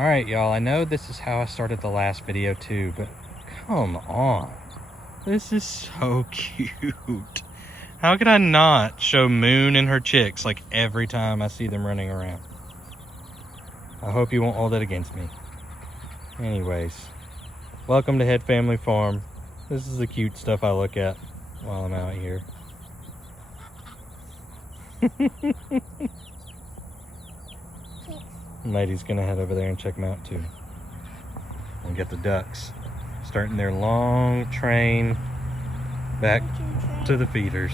Alright, y'all, I know this is how I started the last video too, but come on. This is so cute. How could I not show Moon and her chicks like every time I see them running around? I hope you won't hold it against me. Anyways, welcome to Head Family Farm. This is the cute stuff I look at while I'm out here. Lady's gonna head over there and check them out too. And get the ducks starting their long train back to the feeders.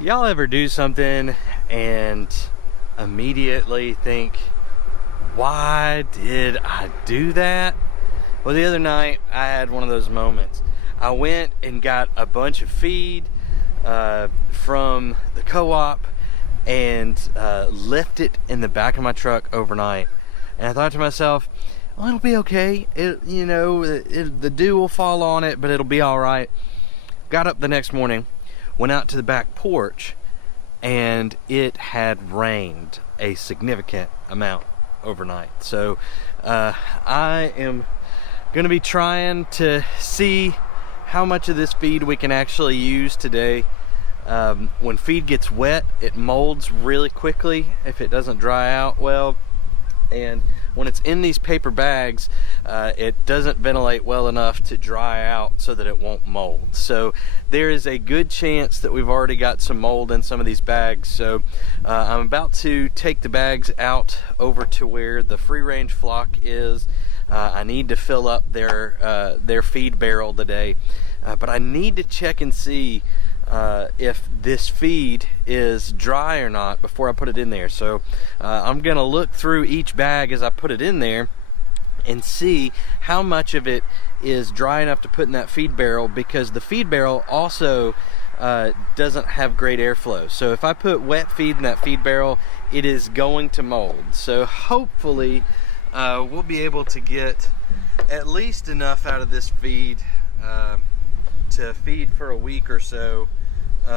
Y'all ever do something and immediately think, why did I do that? Well, the other night I had one of those moments. I went and got a bunch of feed from the co-op and left it in the back of my truck overnight. And I thought to myself, well, it'll be okay. The dew will fall on it, but it'll be all right. Got up the next morning, went out to the back porch, and it had rained a significant amount overnight. So I am going to be trying to see how much of this feed we can actually use today. When feed gets wet, it molds really quickly if it doesn't dry out well, and when it's in these paper bags, it doesn't ventilate well enough to dry out so that it won't mold. So there is a good chance that we've already got some mold in some of these bags. So I'm about to take the bags out over to where the free range flock is. I need to fill up their feed barrel today, but I need to check and see if this feed is dry or not before I put it in there. So I'm gonna look through each bag as I put it in there and see how much of it is dry enough to put in that feed barrel, because the feed barrel also doesn't have great airflow. So if I put wet feed in that feed barrel, it is going to mold. So hopefully we'll be able to get at least enough out of this feed to feed for a week or so,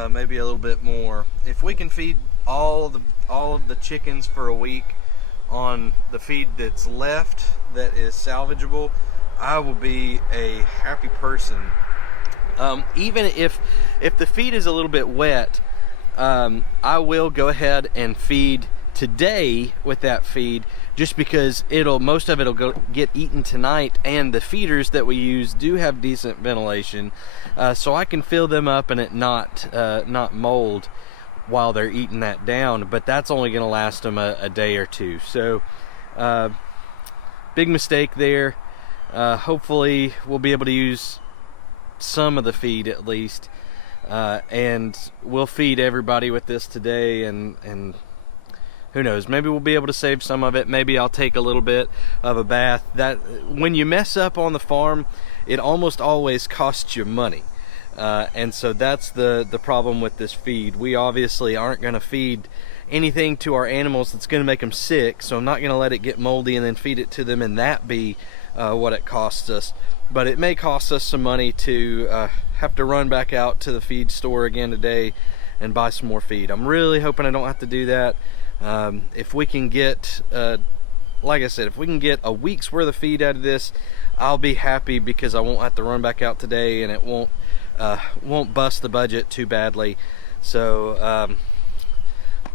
maybe a little bit more. If we can feed all of the chickens for a week on the feed that's left that is salvageable, I will be a happy person. Even if the feed is a little bit wet, I will go ahead and feed today with that feed, just because most of it'll get eaten tonight, and the feeders that we use do have decent ventilation, so I can fill them up and it not mold while they're eating that down. But that's only going to last them a day or two. So big mistake there. Hopefully we'll be able to use some of the feed at least, and we'll feed everybody with this today, and who knows, maybe we'll be able to save some of it. Maybe I'll take a little bit of a bath. That when you mess up on the farm, it almost always costs you money, and so that's the problem with this feed. We obviously aren't going to feed anything to our animals that's going to make them sick, so I'm not going to let it get moldy and then feed it to them and that be what it costs us. But it may cost us some money to have to run back out to the feed store again today and buy some more feed. I'm really hoping I don't have to do that. If we can get, like I said, if we can get a week's worth of feed out of this, I'll be happy, because I won't have to run back out today, and it won't bust the budget too badly. So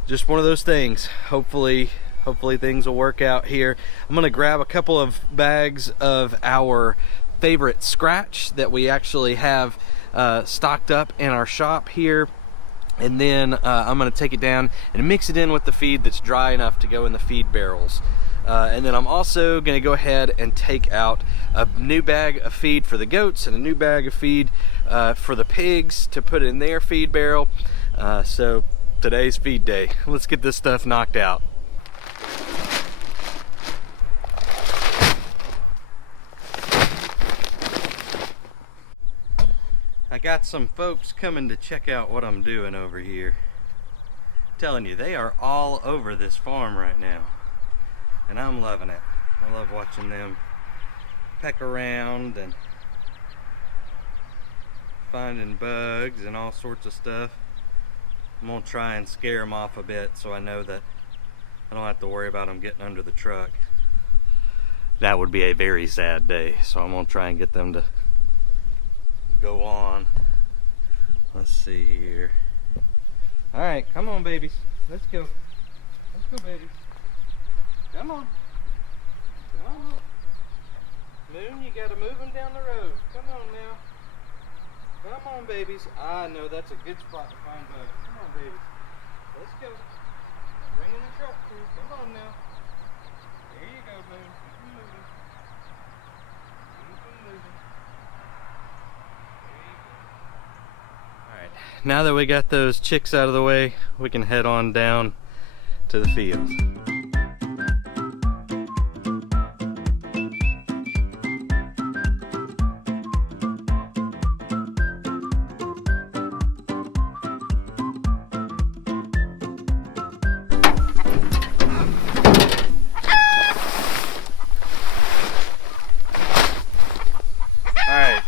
just one of those things. Hopefully things will work out here. I'm gonna grab a couple of bags of our favorite scratch that we actually have stocked up in our shop here. And then I'm going to take it down and mix it in with the feed that's dry enough to go in the feed barrels. And then I'm also going to go ahead and take out a new bag of feed for the goats and a new bag of feed for the pigs to put in their feed barrel. So today's feed day. Let's get this stuff knocked out. I got some folks coming to check out what I'm doing over here. I'm telling you, they are all over this farm right now, and I'm loving it. I love watching them peck around and finding bugs and all sorts of stuff. I'm gonna try and scare them off a bit so I know that I don't have to worry about them getting under the truck. That would be a very sad day, so I'm gonna try and get them to go on. Let's see here. All right, come on, babies. Let's go. Let's go, babies. Come on. Come on. Moon, you gotta move them down the road. Come on now. Come on, babies. I know that's a good spot to find bugs. Come on, babies. Let's go. Bring in the truck crew. Come on now. There you go, Moon. Keep them moving. Keep them moving. There you go. Alright, now that we got those chicks out of the way, we can head on down to the field.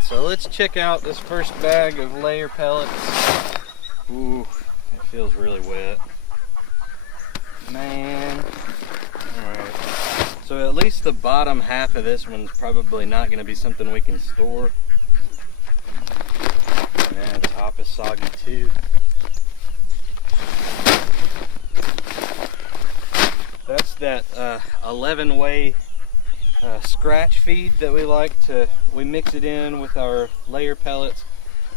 So let's check out this first bag of layer pellets. Ooh, it feels really wet. Man. Alright. So at least the bottom half of this one's probably not going to be something we can store. And the top is soggy too. That's that 11-way scratch feed that we mix it in with our layer pellets,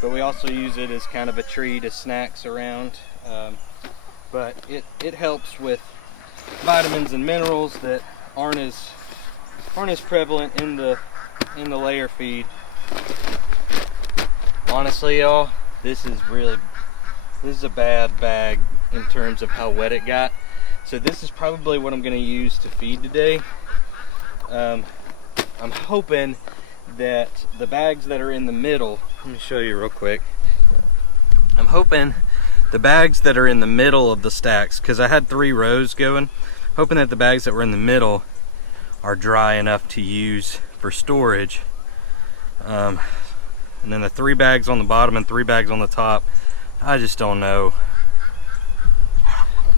but we also use it as kind of a treat as snacks around. But it helps with vitamins and minerals that aren't as prevalent in the layer feed. Honestly, y'all, this is a bad bag in terms of how wet it got. So this is probably what I'm going to use to feed today. I'm hoping that the bags that are in the middle, let me show you real quick. I'm hoping the bags that are in the middle of the stacks, because I had 3 rows going, hoping that the bags that were in the middle are dry enough to use for storage. And then the 3 bags on the bottom and 3 bags on the top, I just don't know.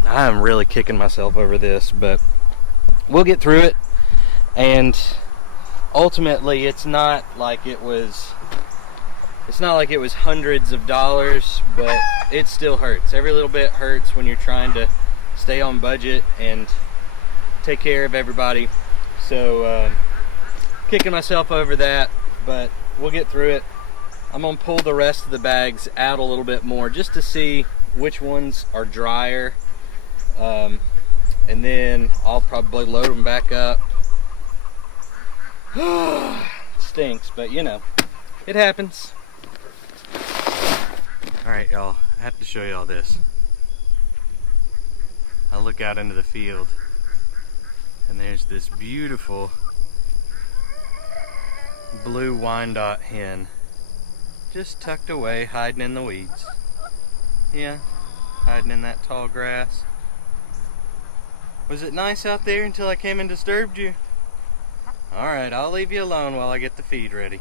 I'm really kicking myself over this, but we'll get through it. And ultimately, it's not like it was hundreds of dollars, but it still hurts. Every little bit hurts when you're trying to stay on budget and take care of everybody. So kicking myself over that, but we'll get through it. I'm gonna pull the rest of the bags out a little bit more just to see which ones are drier, and then I'll probably load them back up. Stinks, but you know, it happens. Alright, y'all, I have to show y'all this. I look out into the field and there's this beautiful blue Wyandotte hen just tucked away, hiding in the weeds. Yeah, hiding in that tall grass. Was it nice out there until I came and disturbed you? Alright, I'll leave you alone while I get the feed ready.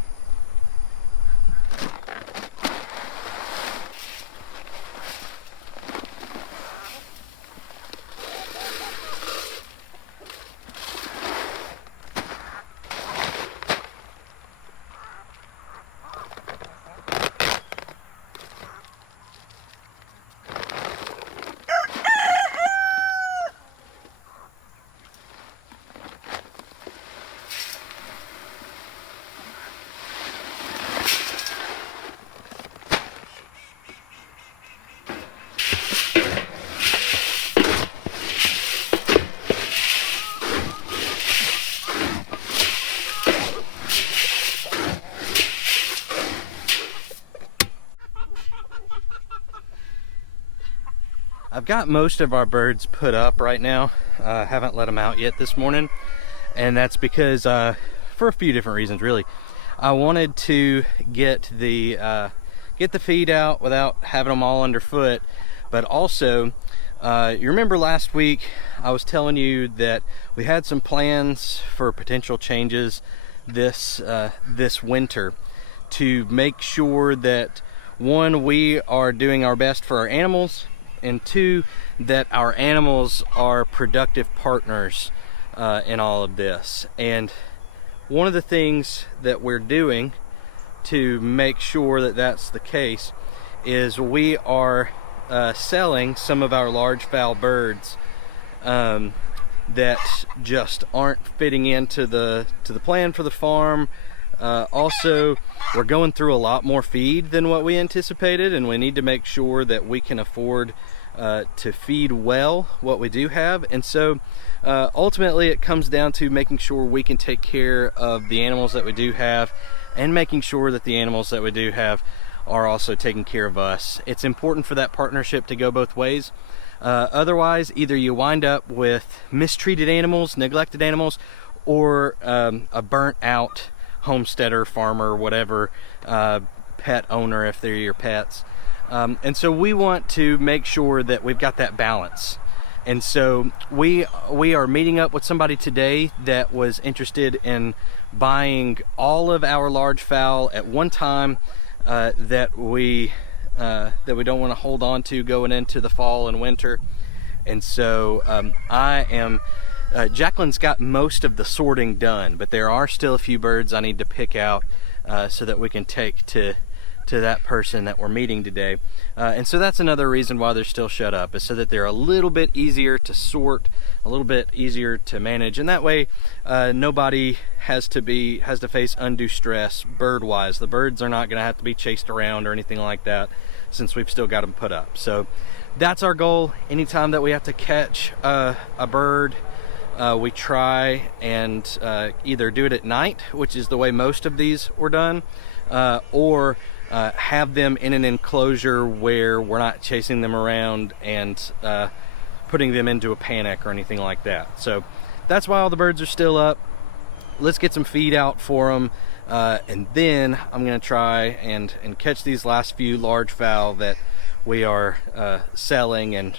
I've got most of our birds put up right now. Haven't let them out yet this morning, and that's because for a few different reasons really. I wanted to get the feed out without having them all underfoot, but also you remember last week I was telling you that we had some plans for potential changes this winter to make sure that one, we are doing our best for our animals, and two, that our animals are productive partners in all of this. And one of the things that we're doing to make sure that that's the case is we are selling some of our large fowl birds that just aren't fitting into the plan for the farm. Also, we're going through a lot more feed than what we anticipated, and we need to make sure that we can afford to feed well what we do have. And so ultimately it comes down to making sure we can take care of the animals that we do have, and making sure that the animals that we do have are also taking care of us. It's important for that partnership to go both ways. Otherwise, either you wind up with mistreated animals, neglected animals, or a burnt out homesteader, farmer, whatever, pet owner if they're your pets. And so we want to make sure that we've got that balance. And so we are meeting up with somebody today that was interested in buying all of our large fowl at one time, that we don't want to hold on to going into the fall and winter. And so Jacqueline's got most of the sorting done, but there are still a few birds I need to pick out so that we can take to that person that we're meeting today. And so that's another reason why they're still shut up, is so that they're a little bit easier to sort, a little bit easier to manage, and that way nobody has to face undue stress bird wise. The birds are not going to have to be chased around or anything like that, since we've still got them put up. So that's our goal. Anytime that we have to catch a bird, we try and either do it at night, which is the way most of these were done, or have them in an enclosure where we're not chasing them around and putting them into a panic or anything like that. So that's why all the birds are still up. Let's get some feed out for them, and then I'm going to try and catch these last few large fowl that we are selling, and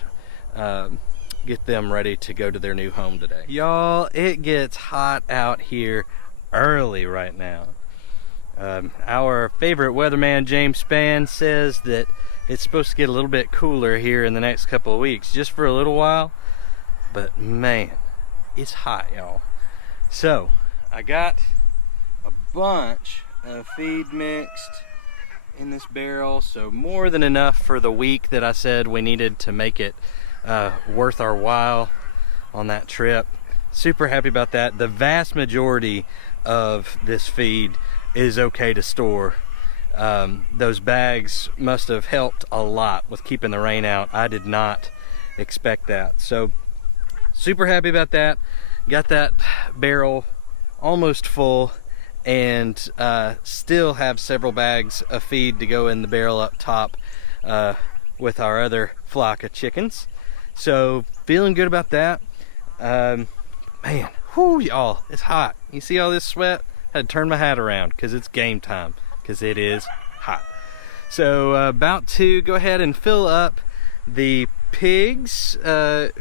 get them ready to go to their new home today. Y'all, it gets hot out here early right now. Our favorite weatherman, James Spann, says that it's supposed to get a little bit cooler here in the next couple of weeks, just for a little while. But man, it's hot, y'all. So I got a bunch of feed mixed in this barrel, so more than enough for the week that I said we needed to make it worth our while on that trip. Super happy about that. The vast majority of this feed is okay to store. Those bags must have helped a lot with keeping the rain out. I did not expect that. So super happy about that. Got that barrel almost full, and still have several bags of feed to go in the barrel up top with our other flock of chickens. So feeling good about that. Man, whoo, y'all, it's hot. You see all this sweat? I had to turn my hat around because it's game time, because it is hot. So about to go ahead and fill up the pigs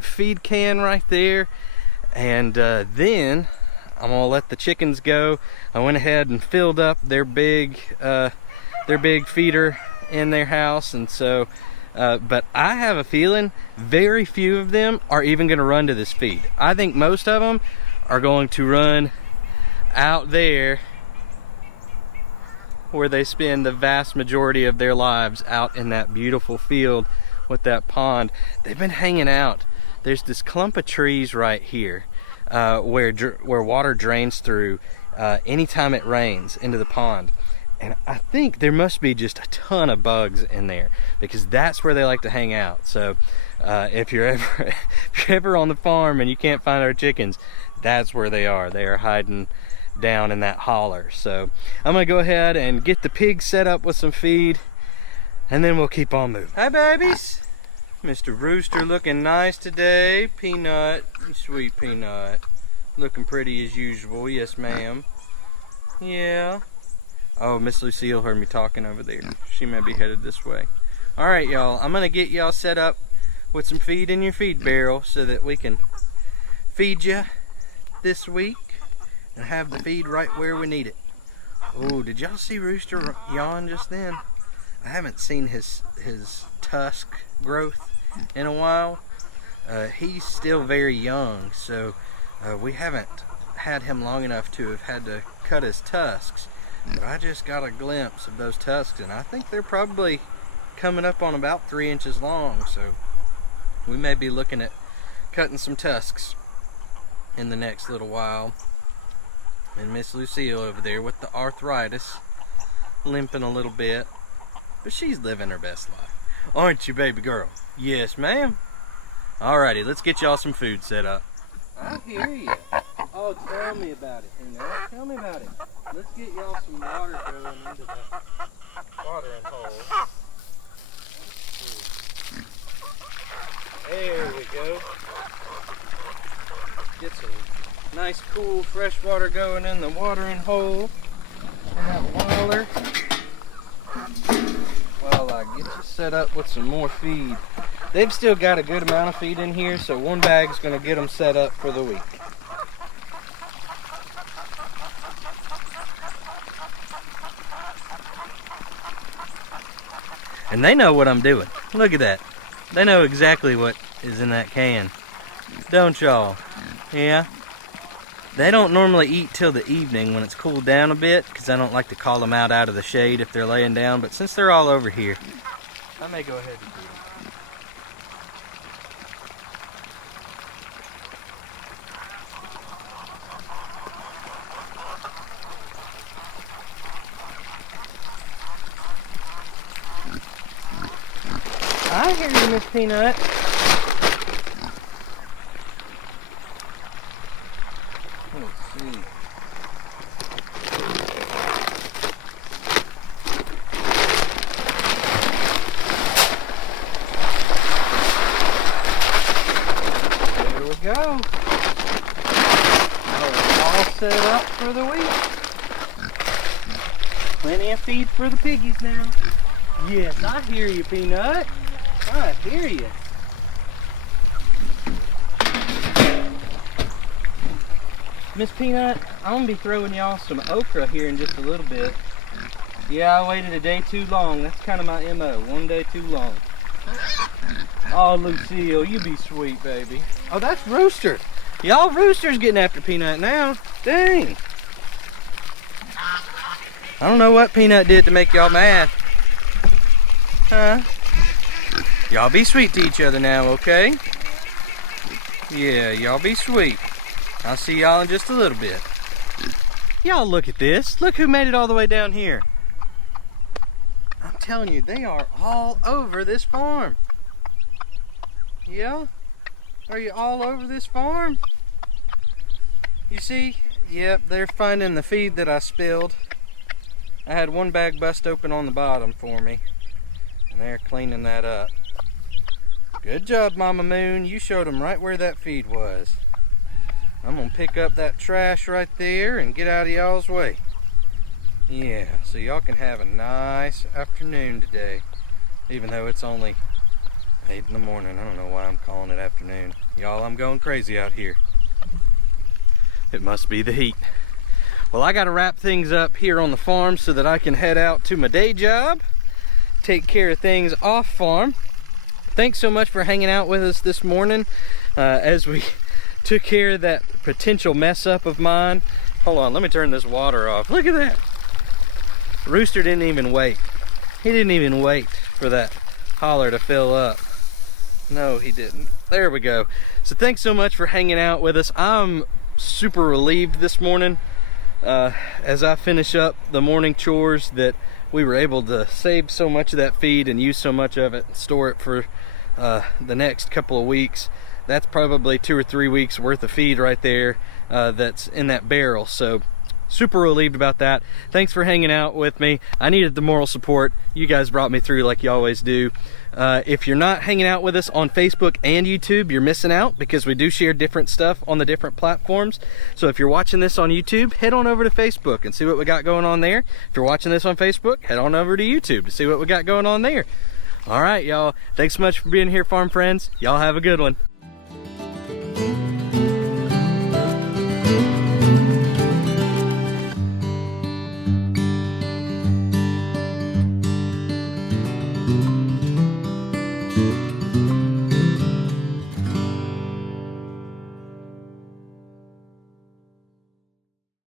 feed can right there, and then I'm gonna let the chickens go. I went ahead and filled up their big feeder in their house, and so but I have a feeling very few of them are even going to run to this feed. I think most of them are going to run out there where they spend the vast majority of their lives, out in that beautiful field with that pond. They've been hanging out. There's this clump of trees right here where water drains through anytime it rains into the pond. And I think there must be just a ton of bugs in there, because that's where they like to hang out. So if you're ever on the farm and you can't find our chickens, that's where they are. They are hiding down in that holler. So I'm gonna go ahead and get the pigs set up with some feed, and then we'll keep on moving. Hi, babies. Mr. Rooster looking nice today. Peanut, you sweet Peanut, looking pretty as usual. Yes, ma'am. Yeah. Oh, Miss Lucille heard me talking over there. She may be headed this way. All right, y'all, I'm gonna get y'all set up with some feed in your feed barrel so that we can feed you this week and have the feed right where we need it. Oh, did y'all see Rooster yawn just then? I haven't seen his tusk growth in a while. He's still very young, so we haven't had him long enough to have had to cut his tusks. But I just got a glimpse of those tusks, and I think they're probably coming up on about 3 inches long, so we may be looking at cutting some tusks in the next little while. And Miss Lucille over there with the arthritis, limping a little bit, but she's living her best life. Aren't you, baby girl? Yes, ma'am. Alrighty, let's get y'all some food set up. I hear you. Oh, tell me about it, you know. Tell me about it. Let's get y'all some water going into the watering hole. There we go. Get some nice, cool, fresh water going in the watering hole. And that waller. While I get you set up with some more feed. They've still got a good amount of feed in here, so one bag's going to get them set up for the week. And they know what I'm doing. Look at that. They know exactly what is in that can. Don't y'all? Yeah? They don't normally eat till the evening when it's cooled down a bit, because I don't like to call them out of the shade if they're laying down, but since they're all over here, I may go ahead and feed them. I hear you, Miss Peanut. Let's see. There we go. All set up for the week. Plenty of feed for the piggies now. Yes, I hear you, Peanut. I hear you. Miss Peanut, I'm going to be throwing y'all some okra here in just a little bit. Yeah, I waited a day too long. That's kind of my MO. One day too long. Oh, Lucille, you be sweet, baby. Oh, that's Rooster. Y'all Rooster's getting after Peanut now. Dang. I don't know what Peanut did to make y'all mad. Huh? Y'all be sweet to each other now, okay? Yeah, y'all be sweet. I'll see y'all in just a little bit. Y'all look at this. Look who made it all the way down here. I'm telling you, they are all over this farm. Yeah? Are you all over this farm? You see? Yep, they're finding the feed that I spilled. I had one bag bust open on the bottom for me, and they're cleaning that up. Good job, Mama Moon. You showed them right where that feed was. I'm gonna pick up that trash right there and get out of y'all's way. Yeah, so y'all can have a nice afternoon today, even though it's only 8 in the morning. I don't know why I'm calling it afternoon. Y'all, I'm going crazy out here. It must be the heat. Well, I gotta wrap things up here on the farm so that I can head out to my day job, take care of things off farm. Thanks so much for hanging out with us this morning as we took care of that potential mess up of mine. Hold on, let me turn this water off. Look at that. Rooster didn't even wait. He didn't even wait for that holler to fill up. No, he didn't. There we go. So thanks so much for hanging out with us. I'm super relieved this morning as I finish up the morning chores that we were able to save so much of that feed and use so much of it and store it for the next couple of weeks. That's probably 2 or 3 weeks worth of feed right there that's in that barrel. So super relieved about that. Thanks for hanging out with me. I needed the moral support. You guys brought me through like you always do. If you're not hanging out with us on Facebook and YouTube, you're missing out because we do share different stuff on the different platforms. So if you're watching this on YouTube, head on over to Facebook and see what we got going on there. If you're watching this on Facebook, head on over to YouTube to see what we got going on there. All right, y'all. Thanks so much for being here, farm friends. Y'all have a good one. you.